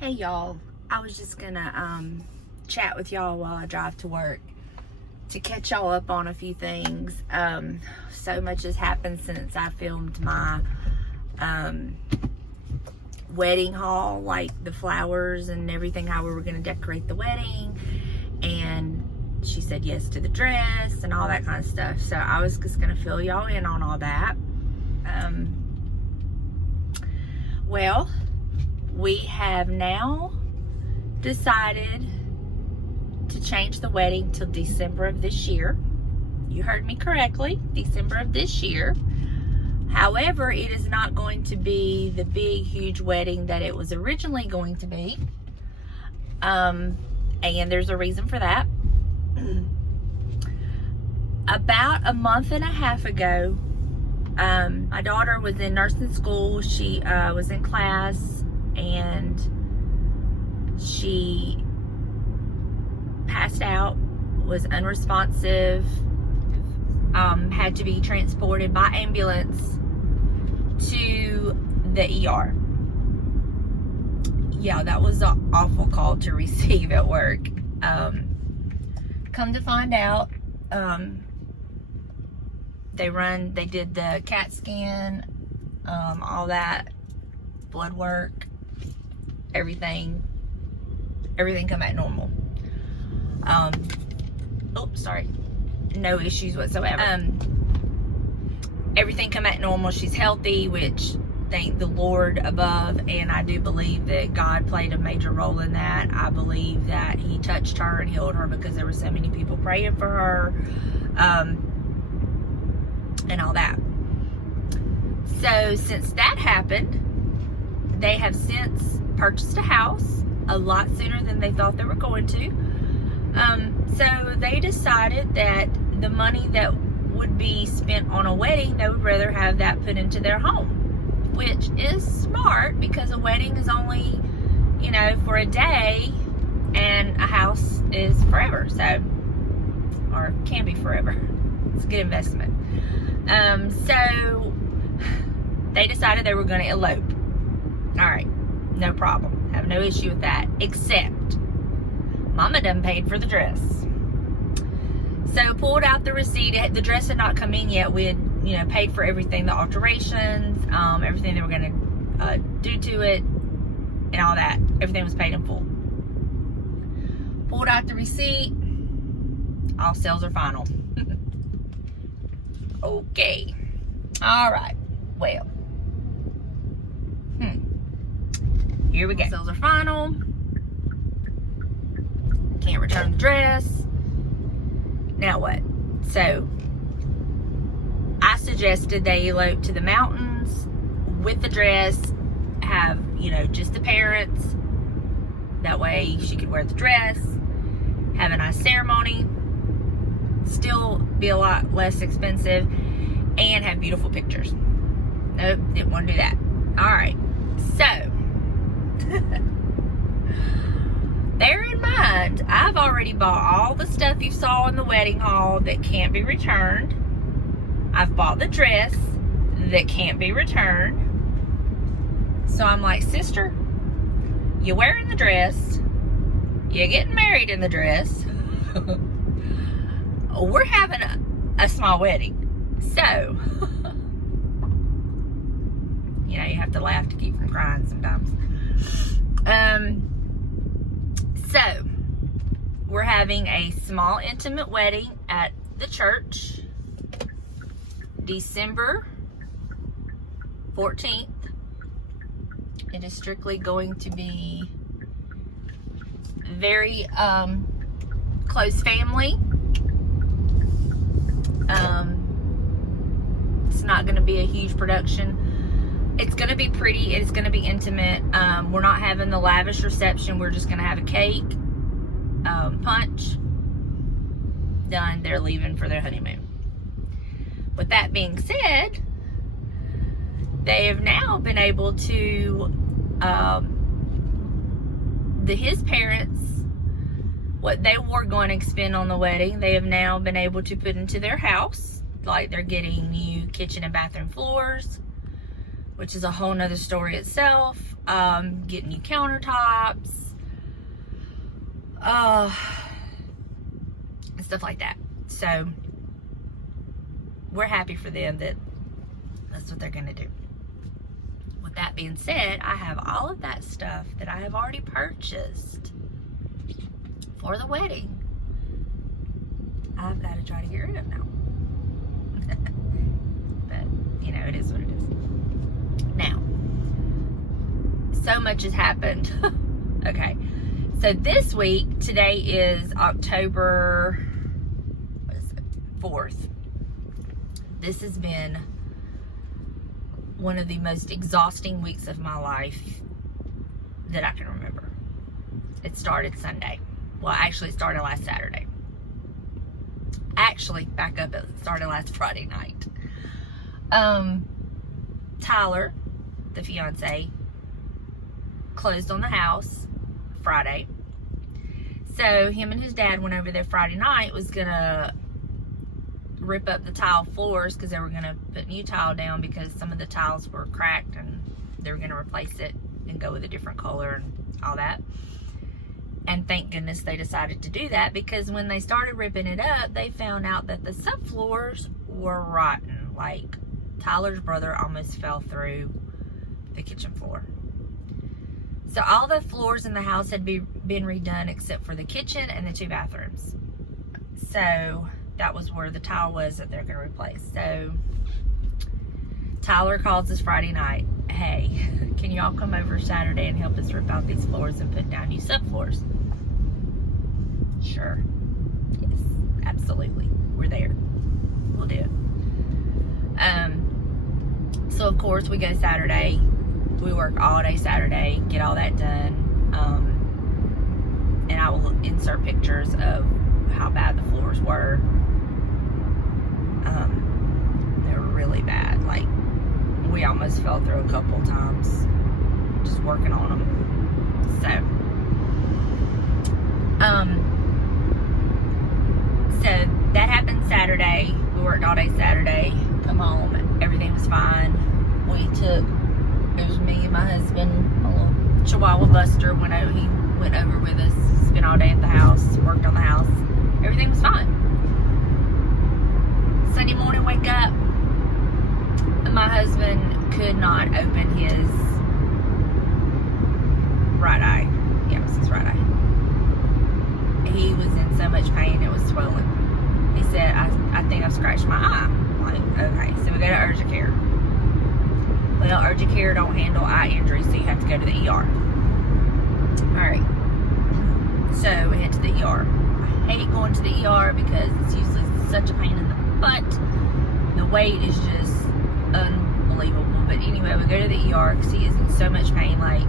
Hey y'all, I was just gonna chat with y'all while I drive to work to catch y'all up on a few things. So much has happened since I filmed my wedding haul, like the flowers and everything, how we were gonna decorate the wedding, and she said yes to the dress and all that kind of stuff. So I was just gonna fill y'all in on all that. Well, we have now decided to change the wedding till December of this year. You heard me correctly, December of this year. However, it is not going to be the big, huge wedding that it was originally going to be. And there's a reason for that. About a month and a half ago, my daughter was in nursing school. She was in class and she passed out, was unresponsive, had to be transported by ambulance to the ER. Yeah, that was an awful call to receive at work. Come to find out, they did the CAT scan, all that, blood work, everything come back normal. No issues whatsoever. Everything come back normal. She's healthy, which thank the Lord above, and I do believe that God played a major role in that. I believe that he touched her and healed her because there were so many people praying for her, and all that. So since that happened, they have since purchased a house a lot sooner than they thought they were going to. So they decided that the money that would be spent on a wedding, they would rather have that put into their home, which is smart because a wedding is only, for a day, and a house is forever. So, or can be forever. It's a good investment. So they decided they were going to elope. All right, no problem. Have no issue with that, except Mama done paid for the dress. So pulled out the receipt. The dress had not come in yet. We had, paid for everything, the alterations, everything they were going to do to it, and all that. Everything was paid in full. Pulled out the receipt. All sales are final. Okay. All right. Well. Here we go. Sales are final. Can't return the dress. Now what? So, I suggested they elope to the mountains with the dress, have, just the parents. That way she could wear the dress, have a nice ceremony, still be a lot less expensive, and have beautiful pictures. Nope, didn't want to do that. Alright, so, bear in mind, I've already bought all the stuff you saw in the wedding haul that can't be returned. I've bought the dress that can't be returned. So I'm like, sister, you're wearing the dress, you're getting married in the dress, we're having a small wedding. So, you have to laugh to keep from crying sometimes. So, we're having a small intimate wedding at the church, December 14th. It is strictly going to be very close family. It's not going to be a huge production. It's going to be pretty. It's going to be intimate. We're not having the lavish reception. We're just going to have a cake, punch, done. They're leaving for their honeymoon. With that being said, they have now been able to, his parents, what they were going to expend on the wedding, they have now been able to put into their house. Like, they're getting new kitchen and bathroom floors, which is a whole nother story itself. Getting new countertops, and stuff like that. So we're happy for them that that's what they're gonna do. With that being said, I have all of that stuff that I have already purchased for the wedding. I've got to try to get rid of now. But, you know, it is what it is. Now, so much has happened. Okay. So this week, today is October 4th. This has been one of the most exhausting weeks of my life that I can remember. It started Sunday. Well, actually, it started last Saturday. Actually, back up, it started last Friday night. Tyler, the fiance, closed on the house Friday. So him and his dad went over there Friday night, was gonna rip up the tile floors because they were gonna put new tile down because some of the tiles were cracked and they were gonna replace it and go with a different color and all that. And thank goodness they decided to do that, because when they started ripping it up, they found out that the subfloors were rotten. Like, Tyler's brother almost fell through the kitchen floor. So all the floors in the house had been redone except for the kitchen and the 2 bathrooms. So that was where the tile was that they're going to replace. So Tyler calls us Friday night. Hey, can y'all come over Saturday and help us rip out these floors and put down new subfloors? Sure. Yes, absolutely. We're there. We'll do it. So of course we go Saturday. We work all day Saturday, get all that done. And I will insert pictures of how bad the floors were. They were really bad. Like, we almost fell through a couple times just working on them. So that happened Saturday. We worked all day Saturday. Come home, everything was fine. It was me and my husband, a little Chihuahua Buster, he went over with us, spent all day at the house, worked on the house. Everything was fine. Sunday morning, wake up, my husband could not open his right eye. Yeah, it was his right eye. He was in so much pain, it was swollen. He said, I think I've scratched my eye. I'm like, okay, so we go to urgent care. Well, urgent care don't handle eye injuries, so you have to go to the ER. Alright. So we head to the ER. I hate going to the ER because it's usually such a pain in the butt. The wait is just unbelievable. But anyway, we go to the ER because he is in so much pain. Like,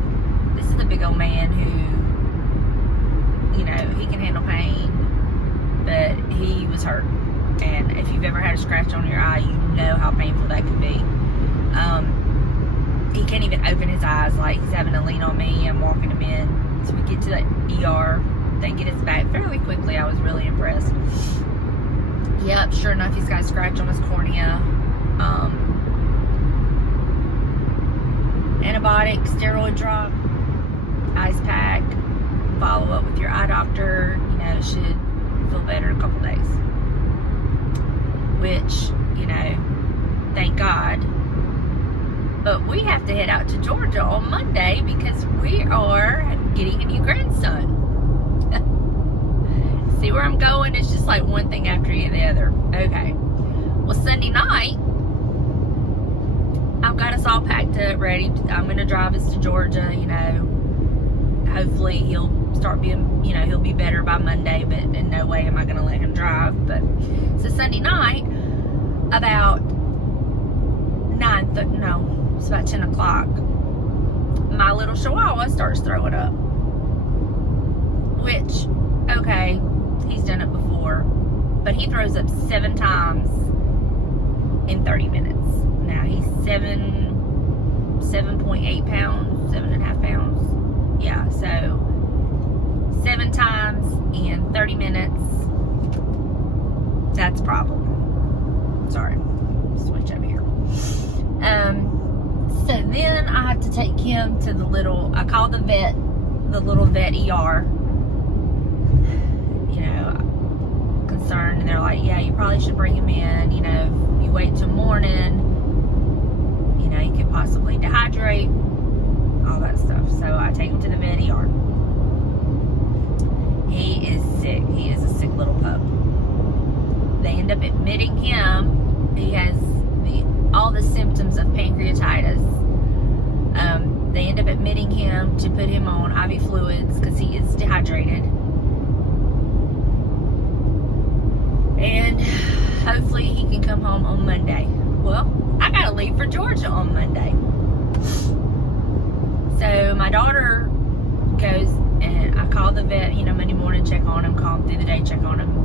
this is a big old man who, you know, he can handle pain, but he was hurt. And if you've ever had a scratch on your eye, you know how painful that can be. He can't even open his eyes. Like, he's having to lean on me. I'm walking him in. So we get to the ER. They get us back fairly quickly. I was really impressed. Yep, sure enough, he's got a scratch on his cornea. Antibiotic, steroid drop, ice pack, follow up with your eye doctor. You know, should feel better in a couple days. Which, you know, thank God. But we have to head out to Georgia on Monday because we are getting a new grandson. See where I'm going? It's just like one thing after the other. Okay. Well, Sunday night, I've got us all packed up, ready. I'm going to drive us to Georgia, you know. Hopefully he'll start being, you know, he'll be better by Monday, but in no way am I going to let him drive. But so Sunday night, about it's about 10 o'clock, my little Chihuahua starts throwing up. Which, okay, he's done it before, but he throws up 7 times in 30 minutes. Now he's 7.8 pounds, 7.5 pounds. Yeah, so 7 times in 30 minutes. That's a problem. Sorry, switch over here. So to take him to I called the little vet ER, concerned, and they're like, yeah, you probably should bring him in, if you wait till morning, he could possibly dehydrate, all that stuff. So I take him to the vet ER. He is sick. He is a sick little pup. They end up admitting him. He has all the symptoms of pancreatitis. They end up admitting him to put him on IV fluids because he is dehydrated. And hopefully he can come home on Monday. Well, I gotta leave for Georgia on Monday. So my daughter goes, and I call the vet, Monday morning, check on him, call him through the day, check on him,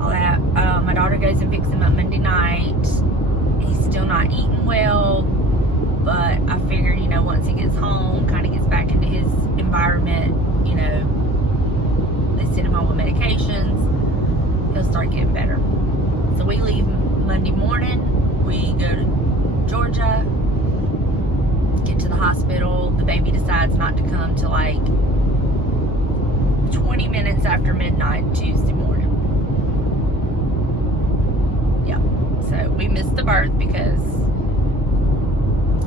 all that. My daughter goes and picks him up Monday night. He's still not eating well, but I figured, once he gets home, kind of gets back into his environment, they send him home with medications, he'll start getting better. So we leave Monday morning, we go to Georgia, get to the hospital. The baby decides not to come till like 20 minutes after midnight Tuesday morning. Yeah, so we missed the birth because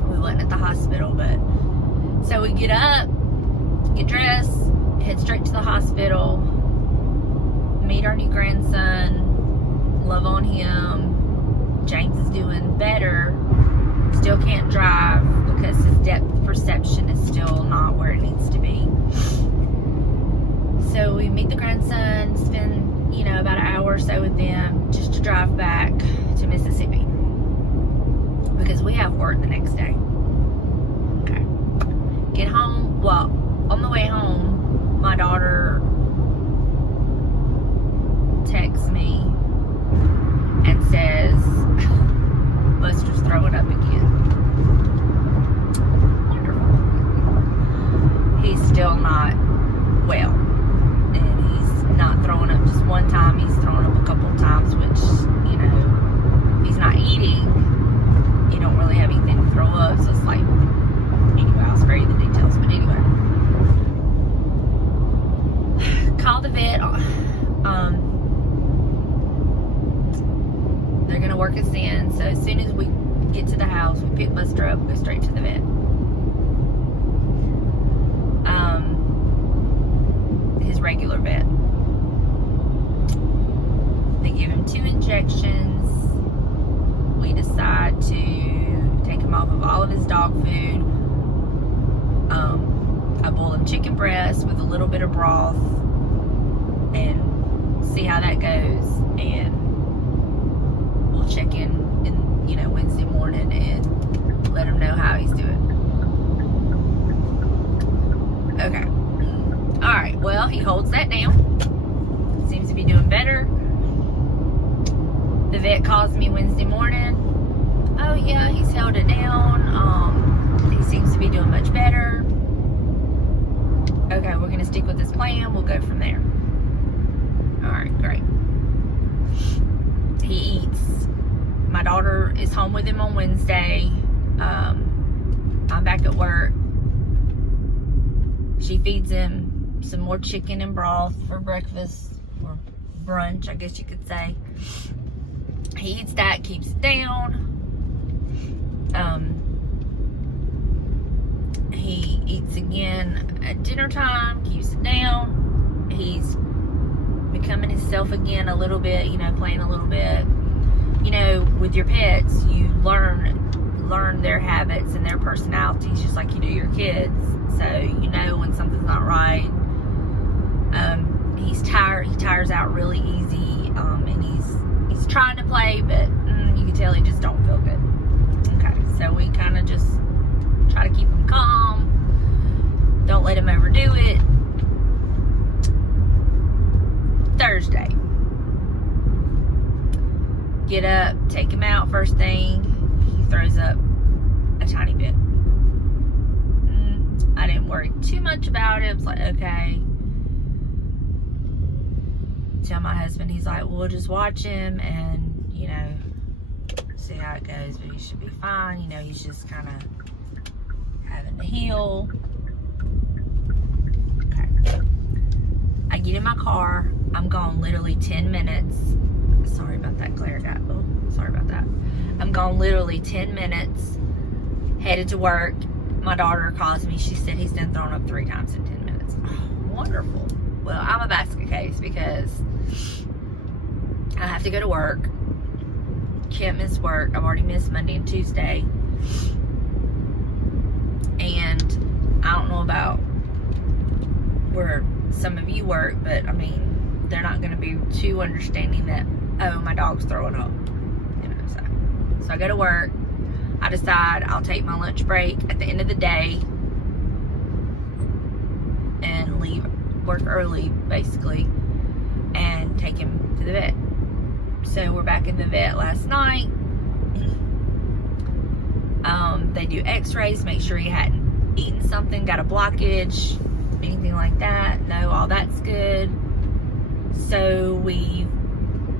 we wasn't at the hospital. But so we get up, get dressed, head straight to the hospital, meet our new grandson, love on him. James is doing better, still can't drive because his depth perception is still not where it needs to be. So we meet the grandson, spend, about an hour or so with them just to drive back to Mississippi because we have work the next day. Okay. Get home. Well, on the way home, my daughter texts me and says, Buster's throwing up again. Wonderful. He's still not well. And he's not throwing up just one time. He's throwing up a couple of times, which, he's not eating. You don't really have anything to throw up. So it's like, anyway, I'll spare you the details. But anyway. Call the vet. They're going to work us in. So as soon as we get to the house, we pick Buster up, go straight to the vet. His regular vet. They give him 2 injections. We decide to take him off of all of his dog food. I boil him chicken breast with a little bit of broth and see how that goes. And we'll check in Wednesday morning and let him know how he's doing. Okay. Alright, well, he holds that down. Seems to be doing better. The vet calls me Wednesday morning. Oh yeah, he's held it down. He seems to be doing much better. Okay, we're going to stick with this plan. We'll go from there. Alright, great. He eats. My daughter is home with him on Wednesday. I'm back at work. She feeds him some more chicken and broth for breakfast, or brunch, I guess you could say. He eats that, keeps it down. He eats again at dinner time, keeps it down. He's becoming himself again a little bit, playing a little bit. With your pets, you learn their habits and their personalities just like you do your kids. So when something's not right. He's tired. He tires out really easy, and he's trying to play, but you can tell he just don't feel good. Okay, so we kind of just try to keep him calm. Don't let him overdo it. Thursday. Get up, take him out first thing. He throws up a tiny bit. I didn't worry too much about it. I was like, okay. Tell my husband, he's like, we'll just watch him and, see how it goes. But he should be fine. He's just kind of having to heal. Okay. I get in my car. I'm gone literally 10 minutes. Sorry about that glare, guy. Oh, sorry about that. I'm gone literally 10 minutes. Headed to work. My daughter calls me. She said he's been thrown up 3 times in 10 minutes. Oh, wonderful. Well, I'm a basket case because I have to go to work. Can't miss work. I've already missed Monday and Tuesday. And I don't know about where some of you work, but I mean, they're not going to be too understanding that, oh, my dog's throwing up. You know, so I go to work. I decide I'll take my lunch break at the end of the day and leave work early, basically, and take him to the vet. So we're back in the vet last night. They do x-rays, make sure he hadn't eaten something, got a blockage, anything like that. No, all that's good. So we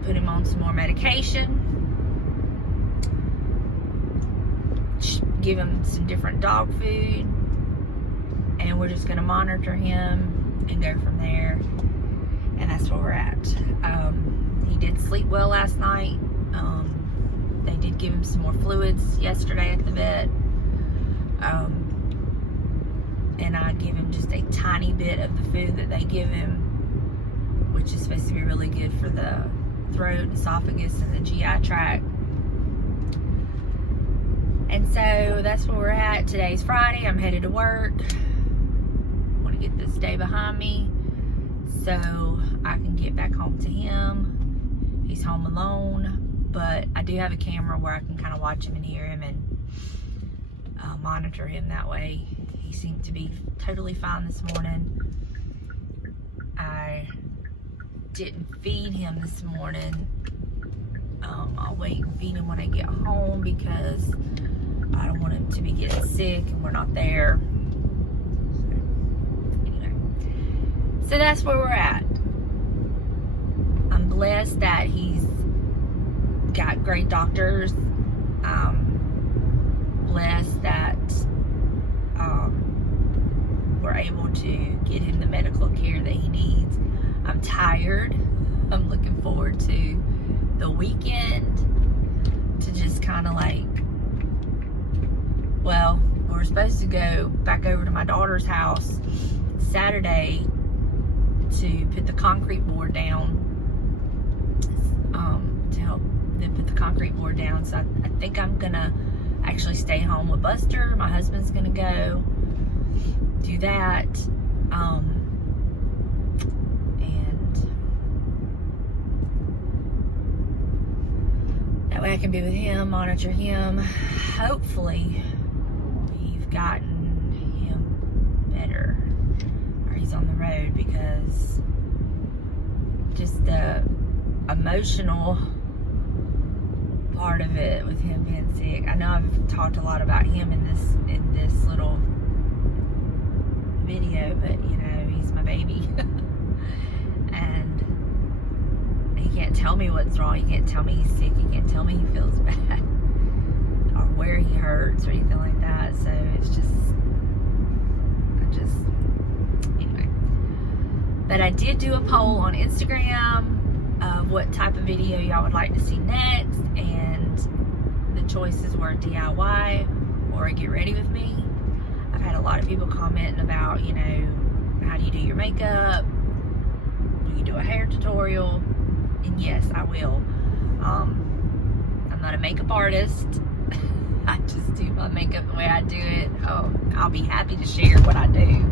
put him on some more medication, give him some different dog food, and we're just going to monitor him and go from there. And that's where we're at. He did sleep well last night. They did give him some more fluids yesterday at the vet. And I give him just a tiny bit of the food that they give him, which is supposed to be really good for the throat, esophagus, and the GI tract. And so that's where we're at. Today's Friday. I'm headed to work. I want to get this day behind me so I can get back home to him. He's home alone, but I do have a camera where I can kind of watch him and hear him and monitor him that way. He seemed to be totally fine this morning. I didn't feed him this morning. I'll wait and feed him when I get home because I don't want him to be getting sick and we're not there. So, anyway. So that's where we're at. I'm blessed that he's got great doctors. Blessed that we're able to get him the medical care that he needs. I'm tired. I'm looking forward to the weekend to just kind of like, well, we're supposed to go back over to my daughter's house Saturday to put the concrete board down, to help them put the concrete board down. So I think I'm gonna actually stay home with Buster. My husband's gonna go do that, and that way I can be with him, monitor him. Hopefully we've gotten him better, or he's on the road, because just the emotional part of it with him being sick. I know I've talked a lot about him in this little video, but you know, he's my baby. And he can't tell me what's wrong. He can't tell me he's sick. He can't tell me he feels bad or where he hurts or anything like that. So it's anyway. But I did do a poll on Instagram of what type of video y'all would like to see next, and the choices were DIY or get ready with me. I've had a lot of people commenting about, you know, how do you do your makeup? Do you do a hair tutorial? And yes, I will. I'm not a makeup artist. I just do my makeup the way I do it. I'll be happy to share what I do.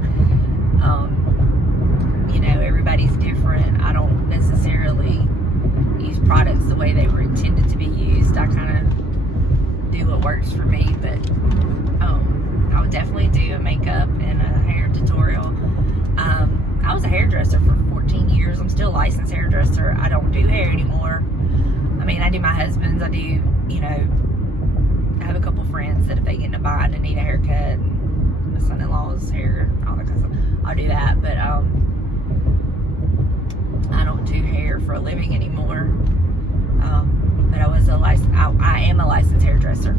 You know, everybody's different. I don't necessarily use products the way they were intended to be used. I kind of do what works for me, but I would definitely do a makeup and a hair tutorial. I was a hairdresser for 14 years. I'm still a licensed hairdresser. I don't do hair anymore. I mean, I do my husband's. I do, you know, I have a couple friends that if they get in a bind and need a haircut, my son-in-law's hair, all that kind of stuff, I'll do that. But I don't do hair for a living anymore. But I am a licensed hairdresser,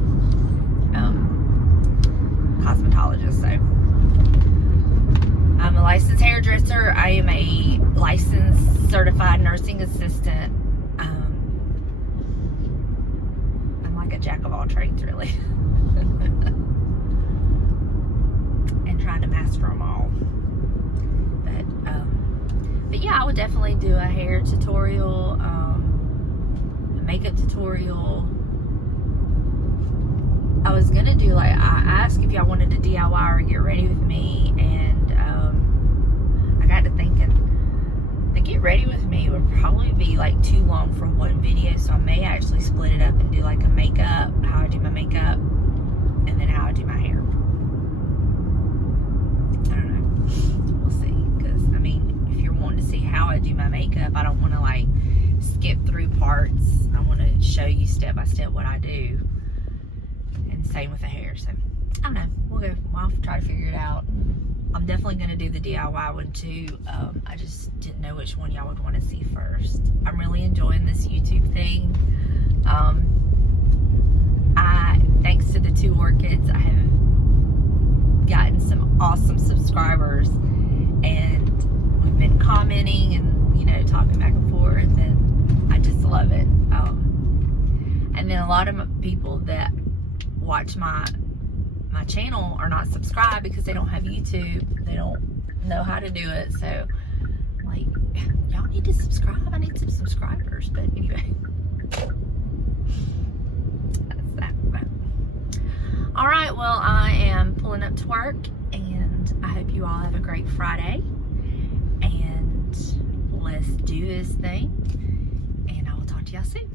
cosmetologist. hairdresser. I am a licensed certified nursing assistant. I'm like a jack of all trades, really. And trying to master them all. But yeah, I would definitely do a hair tutorial, a makeup tutorial. I was gonna do, like, I asked if y'all wanted to DIY or get ready with me, and I got to thinking, the get ready with me would probably be like too long for one video, so I may actually split it up and do like a makeup, how I do my makeup, and then how I do my hair. I don't know. We'll see. Because, I mean, if you're wanting to see how I do my makeup, I don't want to like skip through parts. I want to show you step by step what I do. And same with the hair. So, I don't know. I'll try to figure it out. I'm definitely going to do the DIY one too. I just didn't know which one y'all would want to see first. I'm really enjoying this YouTube thing. Thanks to the 2 orchids, I have gotten some awesome subscribers, and we've been commenting and, you know, talking back and forth, and I just love it. And then a lot of people that watch my channel are not subscribed because they don't have YouTube. They don't know how to do it. So, like, y'all need to subscribe. I need some subscribers. But anyway, that's that. But, all right. Well, I am pulling up to work, and I hope you all have a great Friday. And let's do this thing. And I will talk to y'all soon.